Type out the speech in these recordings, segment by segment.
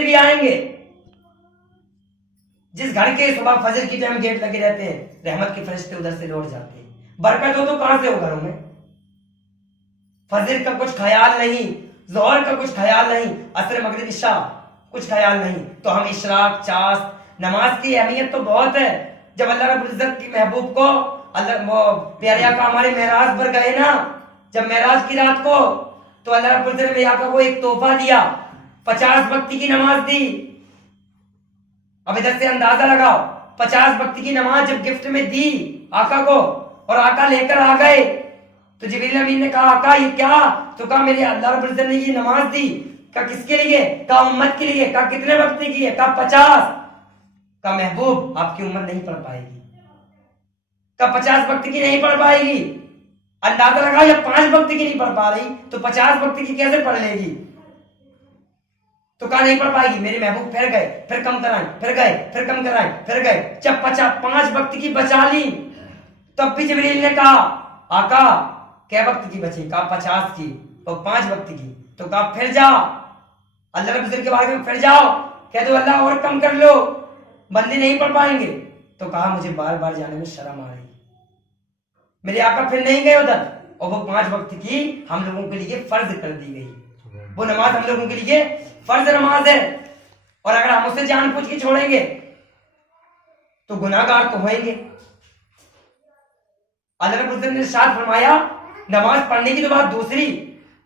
فرشتے بھی آئیں گے. جس گھر کے صبح فجر کی ٹائم گیٹ لگے رہتے ہیں, رحمت کے فرشتے ادھر سے لوٹ جاتے ہیں. برکت ہو تو کہاں سے ہو گھروں میں؟ فجر کا کچھ خیال نہیں, ظہر کا کچھ خیال نہیں, عصر مغرب عشاء کچھ خیال نہیں, تو ہم اشراق چاس. نماز کی اہمیت تو بہت ہے. جب اللہ رب العزت کی محبوب کو پیارے آقا ہمارے معراج پر گئے نا, جب معراج کی رات کو, تو اللہ رب العزت نے آقا کو ایک تحفہ دیا, 50 وقت کی نماز دی. اب ادھر سے اندازہ لگاؤ, 50 وقت کی نماز جب گفٹ میں دی آقا کو, اور آقا لے کر آ گئے, تو جبریل امین نے کہا آقا یہ کیا؟ تو کہا میرے اللہ رب العزت نے یہ نماز دی. کہا کس کے لیے؟ کہا امت کے لیے. کہا کتنے وقت کی ہے؟ کہا 50. کہا محبوب آپ کی امت نہیں پڑھ پائے گی. کہا 50 وقت کی نہیں پڑھ پائے گی. اندازہ لگا جب 5 وقت کی نہیں پڑھ پا رہی تو 50 وقت کی کیسے پڑھ لے گی؟ تو کہا نہیں پڑھ پائے گی. میرے محبوب پھر گئے, پھر کم کرائیں, پھر گئے, پھر کم کرائیں, پھر گئے. جب 5 وقت کی بچا لی, تب بھی جبریل نے کہا آقا کیا وقت کی بچی؟ کہا 50 کی. اور 5 وقت کی. تو کہا پھر جا اللہ رب العزت کے بارے میں, پھر جاؤ کہہ دو اللہ اور کم کر لو, بندے نہیں پڑھ پائیں گے. تو کہا مجھے بار بار جانے میں شرم آ رہی. میرے آقا پھر نہیں گئے ادھر, اور وہ 5 وقت کی ہم لوگوں کے لیے فرض کر دی گئی. وہ نماز ہم لوگوں کے لیے فرض نماز ہے. اور اگر ہم اسے جان بوجھ کے چھوڑیں گے تو گناہ گار تو ہوئیں گے. اللہ رب العزت نے ارشاد فرمایا نماز پڑھنے کی تو بات دوسری,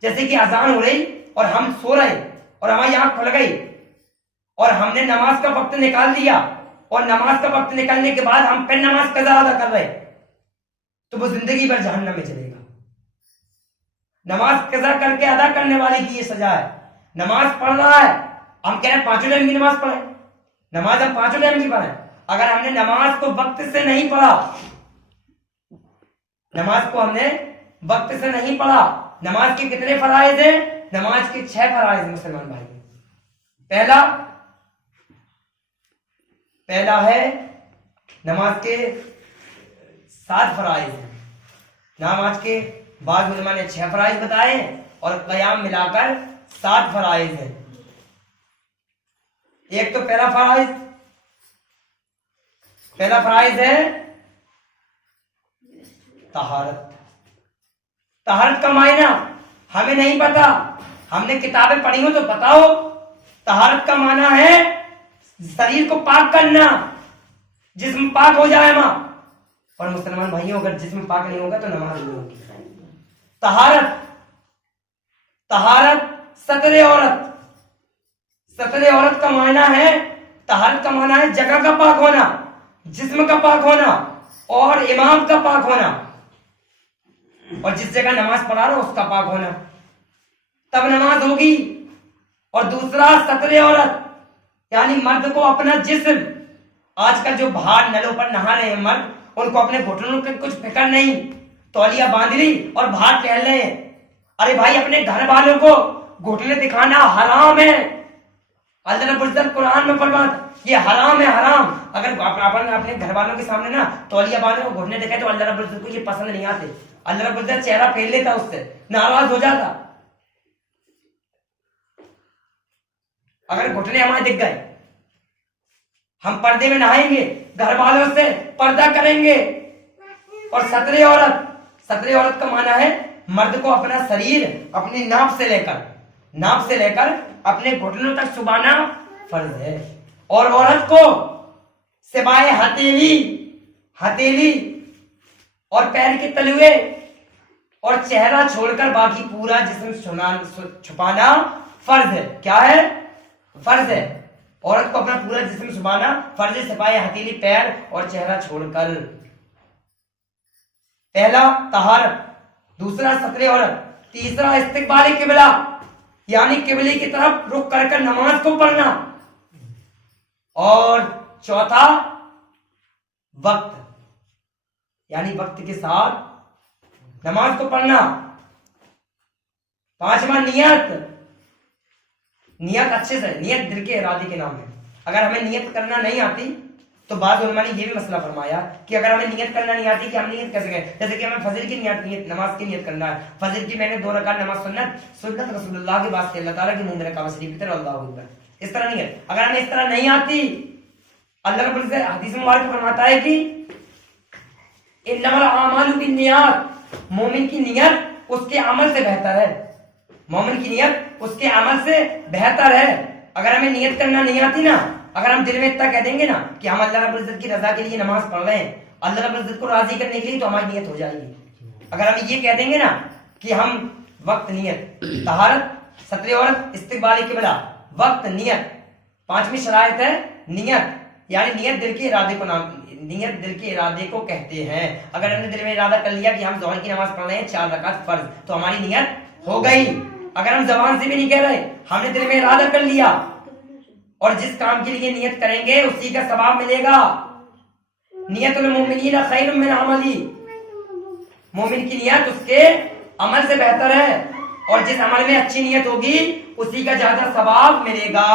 جیسے کہ اذان ہو رہی اور ہم سو رہے اور ہماری آنکھ کھل گئی اور ہم نے نماز کا وقت نکال دیا, اور نماز کا وقت نکالنے کے بعد ہم پھر نماز قضا ادا کر رہے, تو وہ زندگی بھر جہنم میں چلے گا. نماز قضا کر کے ادا کرنے والے کی یہ سزا ہے. نماز پڑھ رہا ہے, ہم کہہ رہے ہیں 5 ٹائم کی نماز پڑھیں, نماز ہم 5 ٹائم کی پڑھیں. اگر ہم نے نماز کو وقت سے نہیں پڑھا, نماز کو ہم نے وقت سے نہیں پڑھا. نماز کے کتنے فرائض ہیں؟ نماز کے 6 فرائض مسلمان بھائی. پہلا ہے نماز کے 7 فرائض ہیں. نماز کے بعض علماء نے 6 فرائض بتائے اور قیام ملا کر 7 فرائض ہیں. ایک تو پہلا فرائض ہے طہارت. طہارت کا معنی ہمیں نہیں پتا, ہم نے کتابیں پڑھی ہو تو پتا ہو. طہارت کا معنی ہے شریر کو پاک کرنا, جسم پاک ہو جائے ماں. اور مسلمان بھائیوں اگر جسم پاک نہیں ہوگا تو نماز نہیں ہوگی. طہارت ستر عورت. ستر عورت کا معنی ہے, طہارت کا معنی ہے جگہ کا پاک ہونا, جسم کا پاک ہونا اور امام کا پاک ہونا, اور جس جگہ نماز پڑھا رہا اس کا پاک ہونا, تب نماز ہوگی. اور دوسرا ستر عورت یعنی مرد کو اپنا جسم, آج کل جو باہر نلوں پر نہا رہے ہیں مرد, ان کو اپنے گھٹنوں کی کچھ فکر نہیں, تولیہ باندھ لی اور باہر ٹہل رہے ہیں. ارے بھائی اپنے گھر والوں کو گھٹنے دکھانا حرام ہے. اللہ رب العزت قرآن میں فرماتا یہ حرام ہے, حرام. اگر اپنے گھر والوں کے سامنے نا تولیہ باندھے اور گھٹنے دکھائے تو اللہ رب العزت کو یہ پسند نہیں آتے. اللہ رب العزت چہرہ پھیر لیتا, اس سے ناراض ہو جاتا. اگر گھٹنے ہمارے دکھ گئے, ہم پردے میں نہائیں گے, گھر والوں سے پردہ کریں گے. اور ستر عورت کا معنی ہے مرد کو اپنا شریر اپنی ناف سے لے کر اپنے گھٹنوں تک چھپانا فرض ہے. اور عورت کو سوائے ہتھیلی اور پیر کے تلوے اور چہرہ چھوڑ کر باقی پورا جسم چھپانا فرض ہے. کیا ہے؟ فرض ہے. عورت کو اپنا پورا جسم چھپانا فرض ہے, سوائے ہتھیلی, پیر اور چہرہ چھوڑ کر. پہلا طہارت, دوسرا ستر عورت, تیسرا استقبال قبلہ یعنی قبلے کی طرف رخ کر نماز کو پڑھنا, اور چوتھا وقت یعنی وقت کے ساتھ نماز کو پڑھنا. پانچواں نیت اچھے سے, نیت دل کے ارادے کے نام ہے. اگر ہمیں نیت کرنا نہیں آتی تو بعض علماء نے یہ بھی مسئلہ فرمایا کہ اگر ہمیں نیت کرنا نہیں آتی کہ ہم نیت کیسے کریں. جیسے کہ ہمیں فجر کی نیت نماز کی نیت کرنا ہے, فجر کی میں نے 2 رکعت نماز سنت رسول اللہ کے واسطے اللہ تعالیٰ کی منہ میں کعبہ شریف کی طرف اللہ اکبر. इस तरह नहीं है। अगर हमें इस तरह नहीं आती, अल्लाह रब्बुल इज्जत हदीस मुबारक फरमाता है कि इन्नमल आमालु बिन्नियात, मोमिन की नियत उसके अमल से बेहतर है, मोमिन की नियत उसके अमल से बेहतर है। अगर हमें नियत करना नहीं आती ना, अगर हम दिल में इतना कह देंगे ना कि हम अल्लाह रब्बुल इज्जत की रजा के लिए नमाज पढ़ रहे हैं, अल्लाह रब्बुल इज्जत को राजी करने के लिए, तो हमारी नियत हो जाएगी। अगर हम ये कह देंगे ना कि हम वक्त, नियत, तहारत, सत्र औरत, इस्तिकबाल किबला, वक्त, नियत, पांचवी शरायत है नियत, यानी नियत दिल के इरादे को नाम, नियत दिल के इरादे को कहते हैं। अगर हमने दिल में इरादा कर लिया कि हम ज़ोहर की नमाज पढ़ रहे हैं 4 रकात फर्ज, तो हमारी नियत हो गई। अगर हम जबान से भी नहीं कह रहे, हमने दिल में इरादा कर लिया, और जिस काम के लिए नियत करेंगे उसी का सवाब मिलेगा। नियतुल मुमिनीन खैरुम मिन अमली, मोमिन की नियत उसके अमल से बेहतर है, और जिस अमल में अच्छी नियत होगी उसी का ज्यादा सवाब मिलेगा,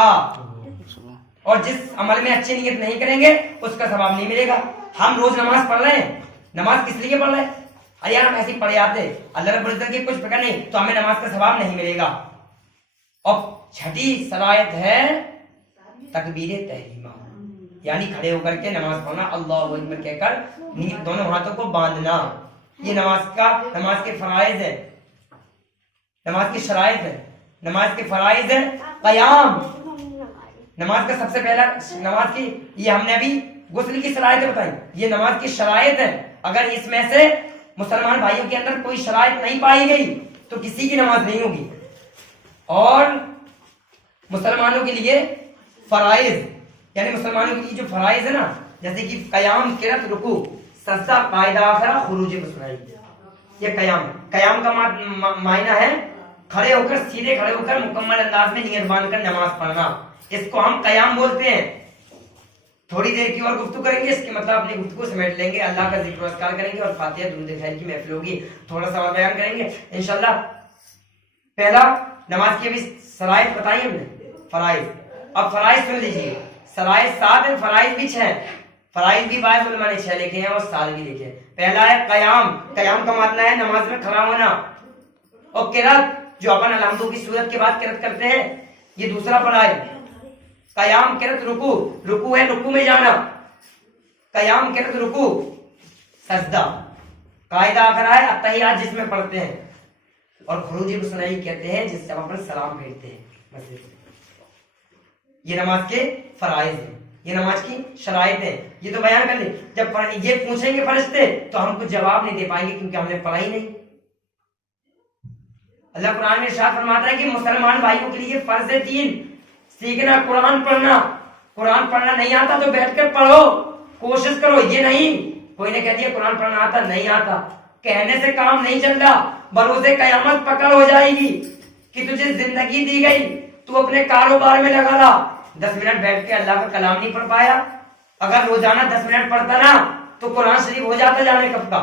और जिस अमल में अच्छी नियत नहीं करेंगे उसका सवाब नहीं मिलेगा। हम रोज नमाज पढ़ रहे हैं, नमाज किस लिए पढ़ रहे हैं? अरे यार हम ऐसे ही पढ़ जाते, अल्लाह रब्बुल इज्जत की कुछ फिक्र नहीं, तो हमें नमाज का सवाब नहीं मिलेगा। और छठी शरायत है तकबीर तहरीमा, यानी खड़े होकर के नमाज पढ़ना, अल्लाहु अकबर कहकर दोनों हाथों को बांधना। ये नमाज के फराइज है, नमाज की शरायत है, नमाज के फराइज है क़याम, नमाज का सबसे पहला, नमाज की, ये हमने अभी गुस्ल की शरायत बताई, ये नमाज की शरायत है। अगर इसमें से मुसलमान भाइयों के अंदर कोई शरायत नहीं पाई गई तो किसी की नमाज नहीं होगी। और मुसलमानों के लिए फराइज, यानी मुसलमानों के लिए जो फराइज है ना, जैसे कि कयाम, किरत, रुकू, सज्दा, कायदा, आखिरा, खुरूज बसराई, ये कयाम का मायना है खड़े होकर, सीधे खड़े होकर मुकम्मल अंदाज में नियत बांधकर नमाज पढ़ना, इसको हम कयाम बोलते हैं। थोड़ी देर की और गुफ्तगू करेंगे, इसके मतलब अपनी गुफ्तगू समेट लेंगे, अल्लाह का जिक्र अस्कार करेंगे और फातिहा दुरूद खैर की महफिल होगी, थोड़ा सा और बयान करेंगे इंशाल्लाह। पहला, नमाज की अभी शराइत बताई हमने, फराइज। अब फराइज सुन लीजिए, शराइत 7 है, फराइज भी 6। फराइज भी बाज़ उलमा ने 6 लिखे हैं और 7 भी लिखे हैं। पहला है कयाम, कयाम का मतलब है नमाज में खड़ा होना। और किरत, जो अपन अलहम्दु की सूरत के बाद किरत करते हैं, ये दूसरा फराइज। कयाम, किरत, रुकू, रुकू है रुकू में जाना, कयाम, किरत, रुकू, सजदा, कायदा आखिरा है अत्तहियात जिसमें पढ़ते हैं, और खुरूज बसराई कहते हैं जिससे हम अपन सलाम भेजते हैं मस्जिद में। ये नमाज के फराइज हैं, ये नमाज की शराइत है, ये तो बयान कर ली। जब ये पूछेंगे फरिश्ते तो हम कुछ जवाब नहीं दे पाएंगे क्योंकि हमने पढ़ा ही नहीं। अल्लाह कुरान में इरशाद फरमाता है कि मुसलमान भाइयों के लिए फर्ज है 3, सीखना, कुरान पढ़ना। कुरान पढ़ना नहीं आता तो बैठकर पढ़ो, कोशिश करो। ये नहीं कोई ने कह दिया कुरान पढ़ना आता, नहीं आता, कहने से काम नहीं चल रहा। भरोसे कयामत पकड़ हो जाएगी कि तुझे जिंदगी दी गई, तू अपने कारोबार में लगा रहा, 10 मिनट बैठ के अल्लाह का कलाम नहीं पढ़ पाया। अगर रोजाना 10 मिनट पढ़ता ना तो कुरान शरीफ हो जाता जाने कब का।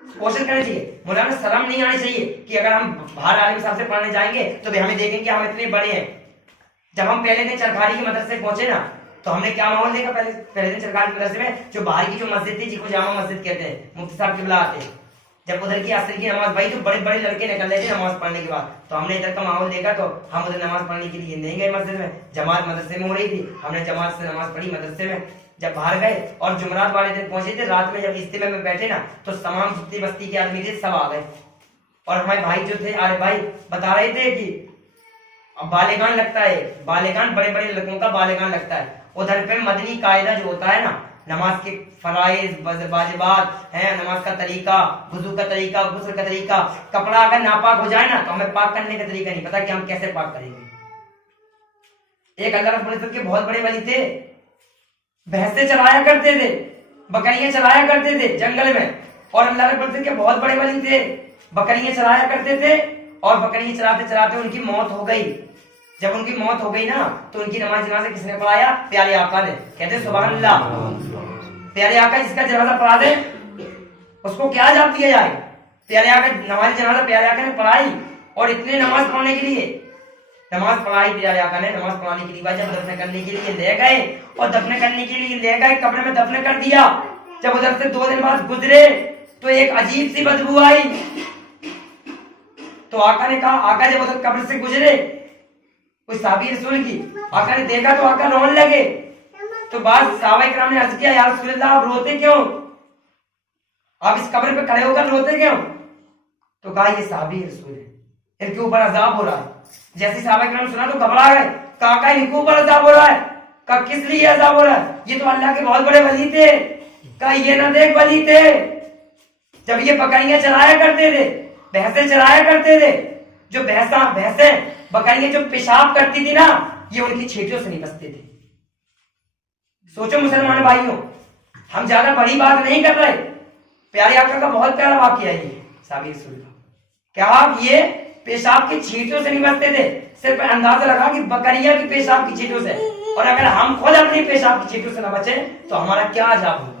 कोशिश करनी चाहिए, मौलाना शर्म नहीं आनी चाहिए कि अगर हम बाहर आलिम साहब से पढ़ने जाएंगे तो हमें देखेंगे हम इतने बड़े हैं। जब हम पहले दिन चरखारी की मदरसे पहुंचे ना तो हमने क्या माहौल देखा। पहले दिन चरखारी की मदरसे में जो बाहर की जो मस्जिद थी, जिसको जामा मस्जिद कहते हैं, मुफ्ती साहब किबला आते हैं, जब उधर की असर की नमाज भाई तो बड़े बड़े लड़के निकल रहे थे नमाज पढ़ने के बाद, तो हमने इधर का माहौल देखा तो हम उधर नमाज पढ़ने के लिए नहीं गए मस्जिद में। जमात मदरसे में हो रही थी, हमने जमात से नमाज पढ़ी मदरसे में। जब बाहर गए और जुमरात वाले दिन पहुंचे थे, रात में जब इज्तिमा में बैठे ना तो तमाम जितनी बस्ती के आदमी थे सब आ गए। और हमारे भाई जो थे, अरे भाई बता रहे थे कि अब बालेगान लगता है, बालेगान बड़े बड़े लड़कों का बालेगान लगता है। उधर पे मदनी कायदा जो होता है ना, नमाज के फराइज वाजिबात है, नमाज का तरीका, वुजू का तरीका, गुस्ल का तरीका। कपड़ा अगर नापाक हो जाए ना तो हमें पाक करने का तरीका नहीं पता कि हम कैसे पाक करेंगे। एक अल्लाह रब्बुल इज्जत के बहुत बड़े वली थे, भैंसे चलाया करते थे, बकरियां चलाया करते थे जंगल में। और अल्लाह रब्बुल इज्जत के बहुत बड़े वली थे, बकरियां चलाया करते थे, और बकरियां चलाते चलाते उनकी मौत हो गई। जब उनकी मौत हो गई ना तो उनकी नमाज जनाजा किसने पढ़ाया? प्यारे आका ने। कहते सुभान अल्लाह, प्यारे आका जिसका जनाजा पढ़ा दे उसको क्या जवाब दिया जाए? प्यारे आका नमाज जनाजा प्यारे आका ने पढ़ाई, और इतने नमाज पढ़ने के लिए नमाज पढ़ाई प्यारे आका ने। नमाज पढ़ाने के लिए जब दफन करने के लिए ले गए, और दफन करने के लिए ले गए, कब्र में दफन कर दिया। जब उधर से 2 दिन बाद गुजरे तो एक अजीब सी बदबू आई। तो आका ने कहा, आका जब उधर कब्र से गुजरे कोई साहबी रसूल की, आका ने देखा तो आका रोने लगे। तो बाद सहाबा इकराम ने अर्ज किया, या रसूलल्लाह आप रोते क्यों, आप इस कब्र पे खड़े होकर रोते क्यों? तो कहा ये साहबी रसूल है, इनके ऊपर अजाब हो रहा है। जैसे सहाबा इकराम ने सुना तो घबरा गए, कहा इनके ऊपर अजाब हो रहा है। कहा किस लिए अजाब हो रहा है, ये तो अल्लाह के बहुत बड़े वली थे। कहा ये ना देख वली थे, जब ये बकरियां चलाया करते थे, भैंसें चलाया करते थे, जो भैंसें बकरियां जो पेशाब करती थी ना, ये उनकी छींटियों से नहीं बचते थे। सोचो मुसलमान भाइयों, हम ज्यादा बड़ी बात नहीं कर रहे, प्यारे आका का बहुत प्यारा वाकया है ये साहबी रसूल का। क्या ये पेशाब की छींटियों से नहीं बचते थे, सिर्फ अंदाजा लगा कि बकरियां की पेशाब की छींटियों से, और अगर हम खुद अपनी पेशाब की छींटियों से न बचे तो हमारा क्या अजाब होगा।